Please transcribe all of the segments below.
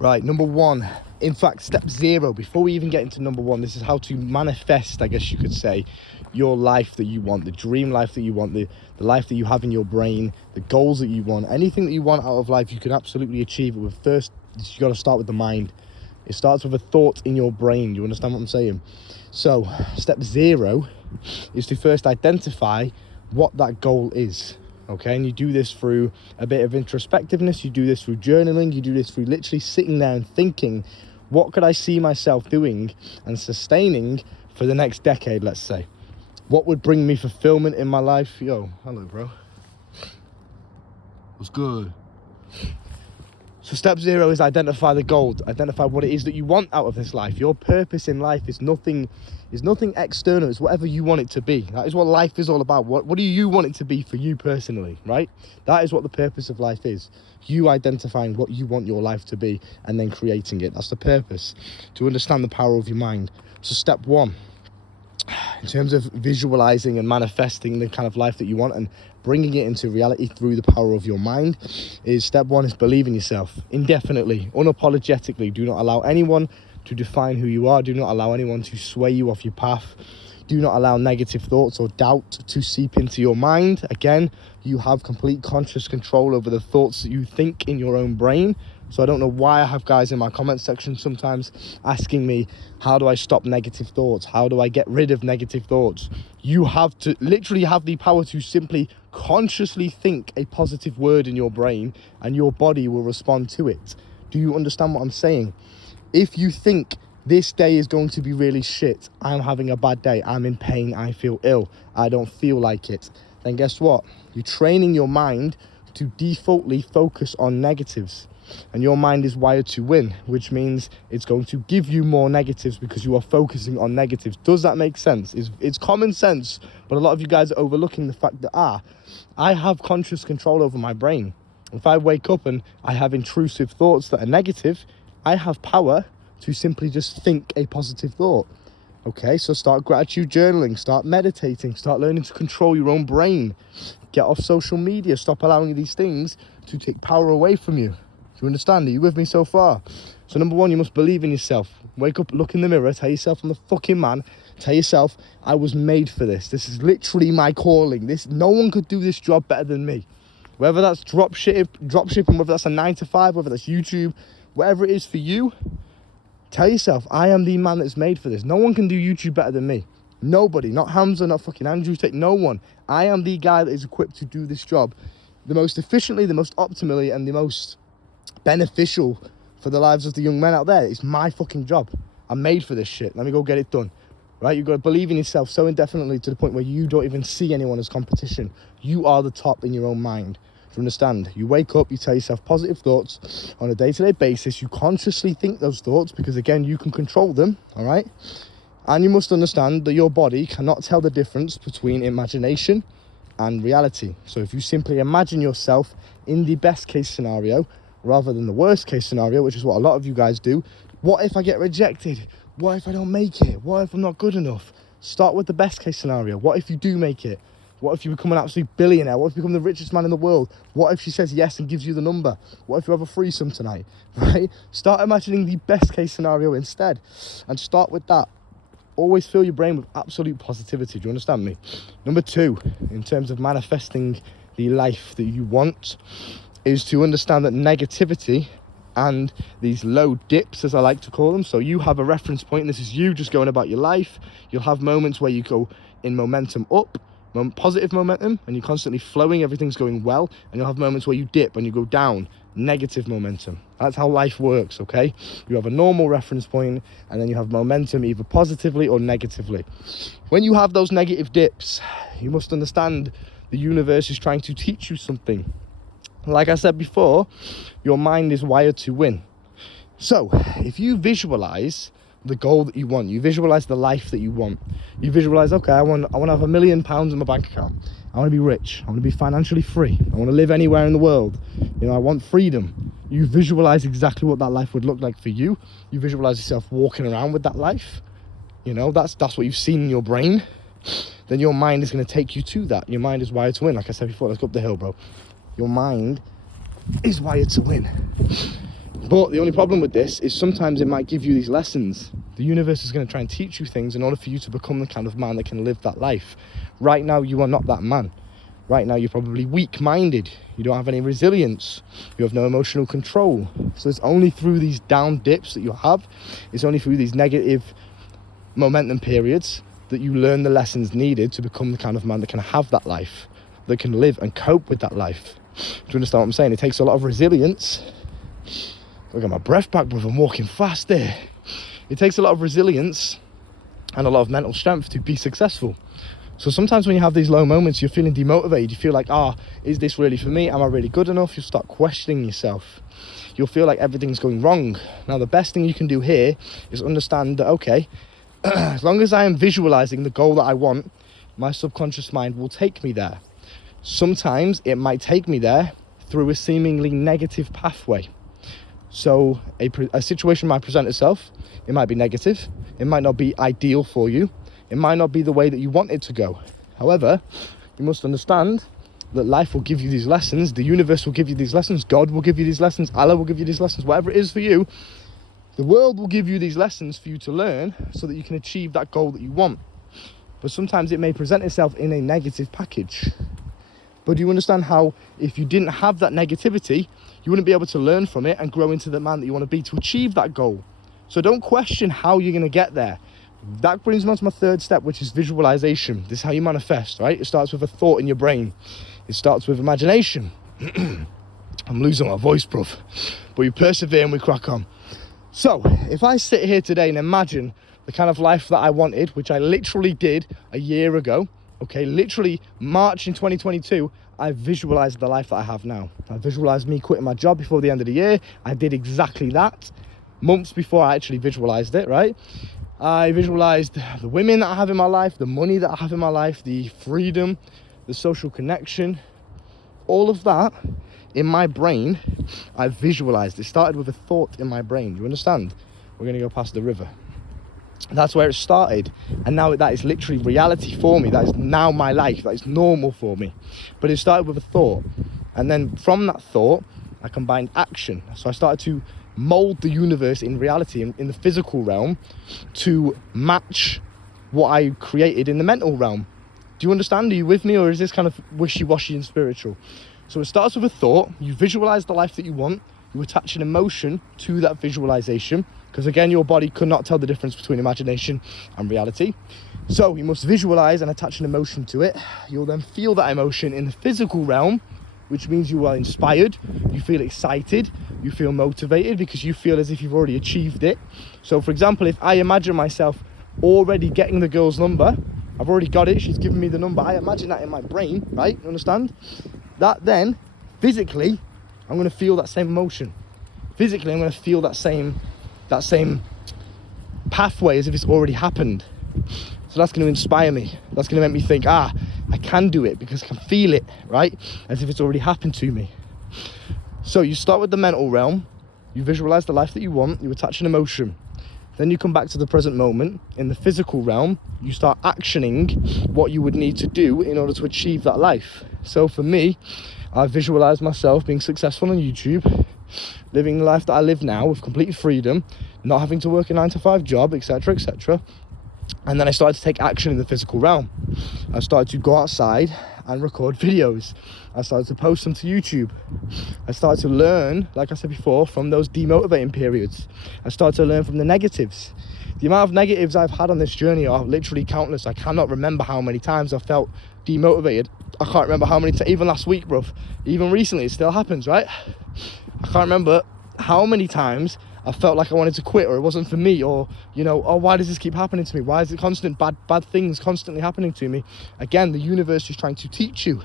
Right, number one. In fact, step 0, before we even get into number 1, this is how to manifest, I guess you could say, your life that you want, the dream life that you want, the life that you have in your brain, the goals that you want, anything that you want out of life, you can absolutely achieve it with first, you got to start with the mind. It starts with a thought in your brain. You understand what I'm saying? So, step 0 is to first identify what that goal is. Okay, and you do this through a bit of introspectiveness, you do this through journaling, you do this through literally sitting there and thinking, what could I see myself doing and sustaining for the next decade, let's say? What would bring me fulfillment in my life? Yo, hello, bro. What's good? So step 0 is identify the goal, identify what it is that you want out of this life. Your purpose in life is nothing external, it's whatever you want it to be. That is what life is all about. What do you want it to be for you personally, right? That is what the purpose of life is. You identifying what you want your life to be and then creating it. That's the purpose, to understand the power of your mind. So step 1, in terms of visualizing and manifesting the kind of life that you want and bringing it into reality through the power of your mind, is step 1 is believe in yourself indefinitely, unapologetically. Do not allow anyone to define who you are. Do not allow anyone to sway you off your path. Do not allow negative thoughts or doubt to seep into your mind. Again, you have complete conscious control over the thoughts that you think in your own brain. So I don't know why I have guys in my comment section sometimes asking me, how do I stop negative thoughts? How do I get rid of negative thoughts? You have to literally have the power to simply consciously think a positive word in your brain and your body will respond to it. Do you understand what I'm saying? If you think this day is going to be really shit, I'm having a bad day, I'm in pain, I feel ill, I don't feel like it, then guess what? You're training your mind to defaultly focus on negatives. And your mind is wired to win, which means it's going to give you more negatives because you are focusing on negatives. Does that make sense? It's common sense, but a lot of you guys are overlooking the fact that, I have conscious control over my brain. If I wake up and I have intrusive thoughts that are negative, I have power to simply just think a positive thought. Okay, so start gratitude journaling, start meditating, start learning to control your own brain. Get off social media, stop allowing these things to take power away from you. Do you understand? Are you with me so far? So number 1, you must believe in yourself. Wake up, look in the mirror, tell yourself I'm the fucking man. Tell yourself I was made for this. This is literally my calling. No one could do this job better than me. Whether that's drop shipping, whether that's a 9 to 5, whether that's YouTube, whatever it is for you, tell yourself I am the man that's made for this. No one can do YouTube better than me. Nobody, not Hamza, not fucking Andrew Tate, no one. I am the guy that is equipped to do this job the most efficiently, the most optimally, and the most beneficial for the lives of the young men out there. It's my fucking job. I'm made for this shit. Let me go get it done. Right? You've got to believe in yourself so indefinitely to the point where you don't even see anyone as competition. You are the top in your own mind. Do you understand? You wake up, you tell yourself positive thoughts on a day-to-day basis. You consciously think those thoughts because, again, you can control them. All right? And you must understand that your body cannot tell the difference between imagination and reality. So if you simply imagine yourself in the best case scenario rather than the worst case scenario, which is what a lot of you guys do, what if I get rejected? What if I don't make it? What if I'm not good enough? Start with the best case scenario. What if you do make it? What if you become an absolute billionaire? What if you become the richest man in the world? What if she says yes and gives you the number? What if you have a threesome tonight, right? Start imagining the best case scenario instead and start with that. Always fill your brain with absolute positivity. Do you understand me? Number 2, in terms of manifesting the life that you want, is to understand that negativity and these low dips, as I like to call them, so you have a reference point, and this is you just going about your life. You'll have moments where you go in momentum up, positive momentum, and you're constantly flowing, everything's going well, and you'll have moments where you dip and you go down, negative momentum. That's how life works, okay? You have a normal reference point, and then you have momentum either positively or negatively. When you have those negative dips, you must understand the universe is trying to teach you something. Like I said before, your mind is wired to win. So if you visualize the goal that you want, you visualize the life that you want, you visualize, okay, I want to have £1 million in my bank account, I want to be rich, I want to be financially free, I want to live anywhere in the world, I want freedom. You visualize exactly what that life would look like for you. You visualize yourself walking around with that life. That's what you've seen in your brain. Then your mind is going to take you to that. Your mind is wired to win. Like I said before, let's go up the hill, bro. Your mind is wired to win. But the only problem with this is sometimes it might give you these lessons. The universe is going to try and teach you things in order for you to become the kind of man that can live that life. Right now, you are not that man. Right now, you're probably weak-minded. You don't have any resilience. You have no emotional control. So it's only through these down dips that you have, it's only through these negative momentum periods that you learn the lessons needed to become the kind of man that can have that life, that can live and cope with that life. Do you understand what I'm saying? It takes a lot of resilience. I got my breath back, brother. I'm walking fast there. It takes a lot of resilience and a lot of mental strength to be successful. So sometimes when you have these low moments, you're feeling demotivated. You feel like, is this really for me? Am I really good enough? You'll start questioning yourself. You'll feel like everything's going wrong. Now, the best thing you can do here is understand that, okay, as long as I am visualizing the goal that I want, my subconscious mind will take me there. Sometimes it might take me there through a seemingly negative pathway. So a situation might present itself. It might be negative. It might not be ideal for you. It might not be the way that you want it to go. However, you must understand that life will give you these lessons. The universe will give you these lessons. God will give you these lessons. Allah will give you these lessons. Whatever it is for you, the world will give you these lessons for you to learn so that you can achieve that goal that you want. But sometimes it may present itself in a negative package. But do you understand how if you didn't have that negativity, you wouldn't be able to learn from it and grow into the man that you want to be to achieve that goal? So don't question how you're going to get there. That brings me on to my third step, which is visualization. This is how you manifest, right? It starts with a thought in your brain. It starts with imagination. I'm losing my voice, bruv. But we persevere and we crack on. So, if I sit here today and imagine the kind of life that I wanted, which I literally did a year ago, okay, literally March in 2022, I visualized the life that I have now. I visualized me quitting my job before the end of the year. I did exactly that months before I actually visualized it, right? I visualized the women that I have in my life, the money that I have in my life, the freedom, the social connection, all of that in my brain, I visualized. It started with a thought in my brain. You understand? We're going to go past the river. That's where it started. And now that is literally reality for me. That is now my life. That is normal for me. But it started with a thought. And then from that thought, I combined action. So I started to mold the universe in reality, in the physical realm, to match what I created in the mental realm. Do you understand? Are you with me? Or is this kind of wishy-washy and spiritual? So it starts with a thought. You visualize the life that you want. You attach an emotion to that visualization. Because again, your body could not tell the difference between imagination and reality. So you must visualize and attach an emotion to it. You'll then feel that emotion in the physical realm, which means you are inspired, you feel excited, you feel motivated because you feel as if you've already achieved it. So for example, if I imagine myself already getting the girl's number, I've already got it, she's given me the number, I imagine that in my brain, right? You understand? That then, physically, I'm gonna feel that same emotion. Physically, I'm gonna feel that same pathway as if it's already happened. So that's going to inspire me. That's going to make me think, I can do it because I can feel it, right? As if it's already happened to me. So you start with the mental realm. You visualize the life that you want. You attach an emotion. Then you come back to the present moment. In the physical realm, you start actioning what you would need to do in order to achieve that life. So for me, I visualized myself being successful on YouTube, living the life that I live now with complete freedom, not having to work a 9-to-5 job, etc., etc. And then I started to take action in the physical realm. I started to go outside and record videos. I started to post them to YouTube. I started to learn, like I said before, from those demotivating periods. I started to learn from the negatives. The amount of negatives I've had on this journey are literally countless. I cannot remember how many times I felt demotivated. I can't remember how many times, even last week, bruv. Even recently, it still happens, right? I can't remember how many times I felt like I wanted to quit, or it wasn't for me, or, why does this keep happening to me? Why is it constant bad things constantly happening to me? Again, the universe is trying to teach you.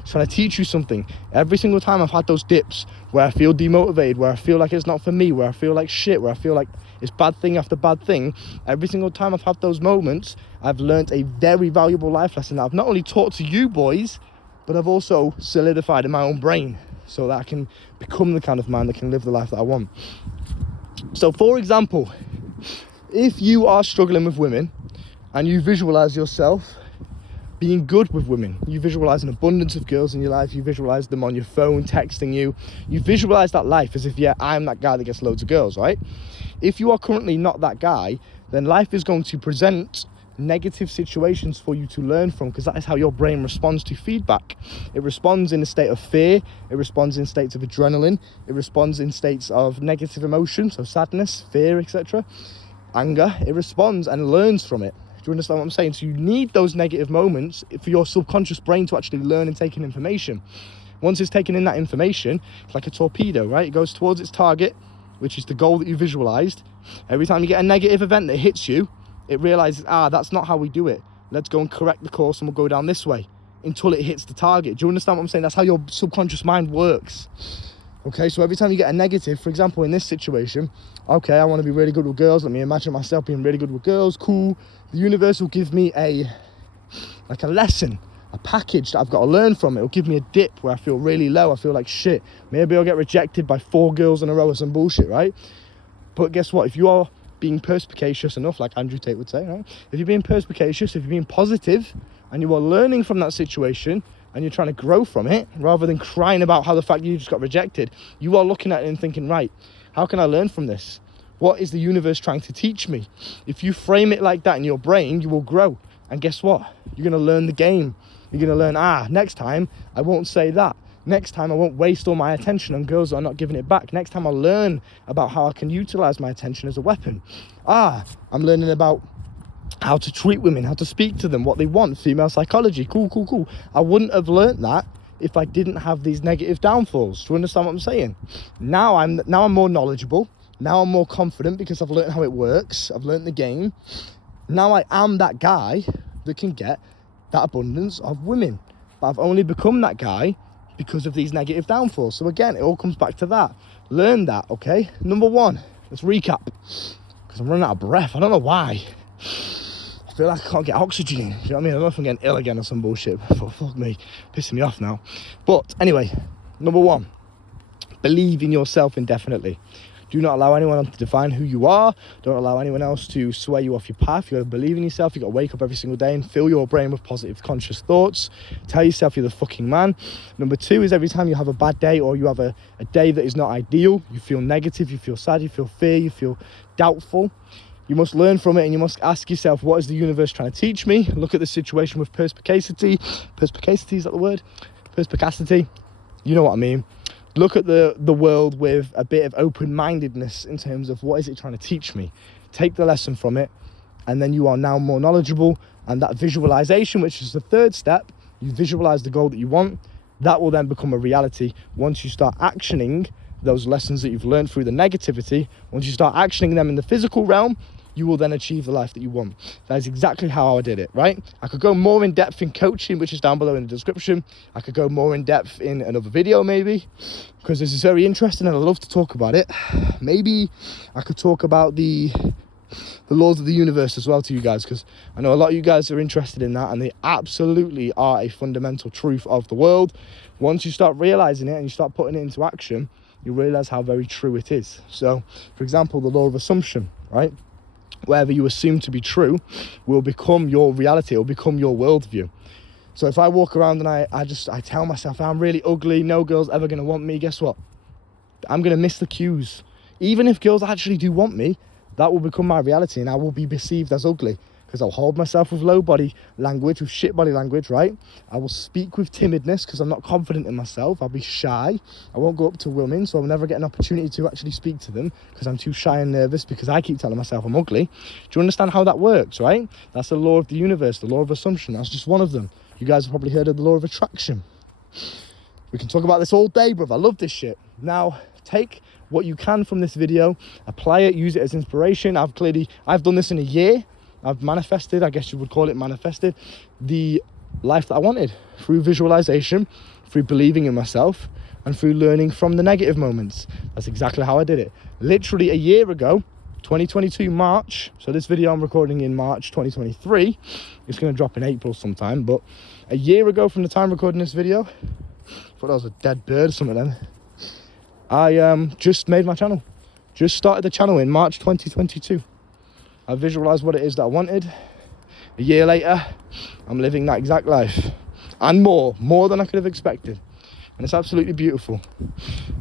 It's trying to teach you something. Every single time I've had those dips where I feel demotivated, where I feel like it's not for me, where I feel like shit, where I feel like it's bad thing after bad thing, every single time I've had those moments, I've learned a very valuable life lesson that I've not only taught to you boys, but I've also solidified in my own brain so that I can become the kind of man that can live the life that I want. So for example, if you are struggling with women and you visualize yourself being good with women. You visualize an abundance of girls in your life. You visualize them on your phone, texting you. You visualize that life as if, yeah, I'm that guy that gets loads of girls, right? If you are currently not that guy, then life is going to present negative situations for you to learn from, because that is how your brain responds to feedback. It responds in a state of fear. It responds in states of adrenaline. It responds in states of negative emotion, so sadness, fear, etc., anger. It responds and learns from it. Do you understand what I'm saying? So you need those negative moments for your subconscious brain to actually learn and take in information. Once it's taken in that information, it's like a torpedo, right? It goes towards its target, which is the goal that you visualized. Every time you get a negative event that hits you, it realizes, that's not how we do it. Let's go and correct the course and we'll go down this way until it hits the target. Do you understand what I'm saying? That's how your subconscious mind works. Okay, so every time you get a negative, for example, in this situation, okay, I want to be really good with girls. Let me imagine myself being really good with girls. Cool. The universe will give me a lesson, a package that I've got to learn from. It will give me a dip where I feel really low. I feel like shit. Maybe I'll get rejected by 4 girls in a row or some bullshit, right? But guess what? If you are being perspicacious enough, like Andrew Tate would say, right? If you're being perspicacious, if you're being positive, and you are learning from that situation, and you're trying to grow from it, rather than crying about how the fact you just got rejected, you are looking at it and thinking, right, how can I learn from this? What is the universe trying to teach me? If you frame it like that in your brain, you will grow. And guess what? You're going to learn the game. You're going to learn, next time I won't say that. Next time I won't waste all my attention on girls that are not giving it back. Next time I'll learn about how I can utilize my attention as a weapon. I'm learning about how to treat women, how to speak to them, what they want, female psychology. Cool. I wouldn't have learned that if I didn't have these negative downfalls. Do you understand what I'm saying? Now I'm more knowledgeable. Now I'm more confident because I've learned how it works. I've learned the game. Now I am that guy that can get that abundance of women. But I've only become that guy because of these negative downfalls. So again, it all comes back to that. Learn that, okay? Number 1, let's recap. Because I'm running out of breath. I don't know why. I feel like I can't get oxygen. Do you know what I mean? I don't know if I'm getting ill again or some bullshit. Fuck me. Pissing me off now. But anyway, number 1, believe in yourself indefinitely. Do not allow anyone to define who you are. Don't allow anyone else to sway you off your path. You got to believe in yourself. You got to wake up every single day and fill your brain with positive, conscious thoughts. Tell yourself you're the fucking man. Number 2 is every time you have a bad day or you have a day that is not ideal, you feel negative, you feel sad, you feel fear, you feel doubtful. You must learn from it and you must ask yourself, what is the universe trying to teach me? Look at the situation with perspicacity. Perspicacity, is that the word? Perspicacity. You know what I mean. Look at the world with a bit of open-mindedness in terms of what is it trying to teach me. Take the lesson from it, and then you are now more knowledgeable. And that visualization, which is the 3rd step, you visualize the goal that you want. That will then become a reality once you start actioning those lessons that you've learned through the negativity. Once you start actioning them in the physical realm, you will then achieve the life that you want. That is exactly how I did it, right? I could go more in depth in coaching, which is down below in the description. I could go more in depth in another video maybe, because this is very interesting and I love to talk about it. Maybe I could talk about the laws of the universe as well to you guys, because I know a lot of you guys are interested in that, and they absolutely are a fundamental truth of the world. Once you start realizing it and you start putting it into action, you realize how very true it is. So, for example, the law of assumption, right? Whatever you assume to be true will become your reality. It will become your worldview. So if I walk around and I tell myself I'm really ugly, no girl's ever going to want me, guess what? I'm going to miss the cues. Even if girls actually do want me, that will become my reality and I will be perceived as ugly because I'll hold myself with low body language, with shit body language, right? I will speak with timidness because I'm not confident in myself. I'll be shy. I won't go up to women, so I'll never get an opportunity to actually speak to them because I'm too shy and nervous because I keep telling myself I'm ugly. Do you understand how that works, right? That's the law of the universe, the law of assumption. That's just one of them. You guys have probably heard of the law of attraction. We can talk about this all day, bruv. I love this shit. Now, take what you can from this video, apply it, use it as inspiration. I've done this in a year. I've manifested, I guess you would call it manifested, the life that I wanted through visualization, through believing in myself, and through learning from the negative moments. That's exactly how I did it. Literally a year ago, 2022 March, so this video I'm recording in March 2023, it's going to drop in April sometime, but a year ago from the time recording this video, I thought that was a dead bird or something then, I just made my channel. Just started the channel in March 2022. I visualized what it is that I wanted, A year later, I'm living that exact life. And more than I could have expected. And it's absolutely beautiful.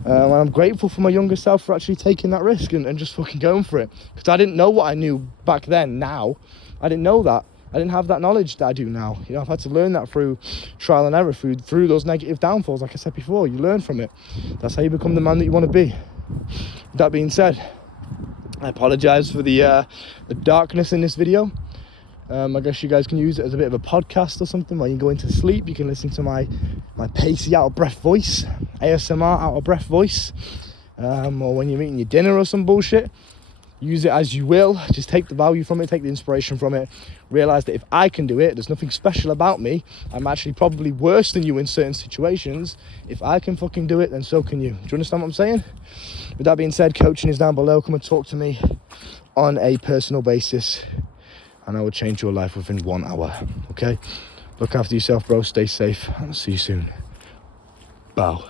And I'm grateful for my younger self for actually taking that risk and just fucking going for it. Because I didn't know what I knew back then. Now, I didn't know that. I didn't have that knowledge that I do now. You know, I've had to learn that through trial and error, through those negative downfalls. Like I said before, you learn from it. That's how you become the man that you want to be. With that being said, I apologize for the darkness in this video. I guess you guys can use it as a bit of a podcast or something. While you go into sleep, you can listen to my pacey, out of breath voice, ASMR out of breath voice, or when you're eating your dinner or some bullshit. Use it as you will. Just take the value from it, take the inspiration from it. Realize that if I can do it, there's nothing special about me. I'm actually probably worse than you in certain situations. If I can fucking do it, then so can you. Do you understand what I'm saying? With that being said, coaching is down below. Come and talk to me on a personal basis, and I will change your life within 1 hour. Okay? Look after yourself, bro. Stay safe, and I'll see you soon. Bow.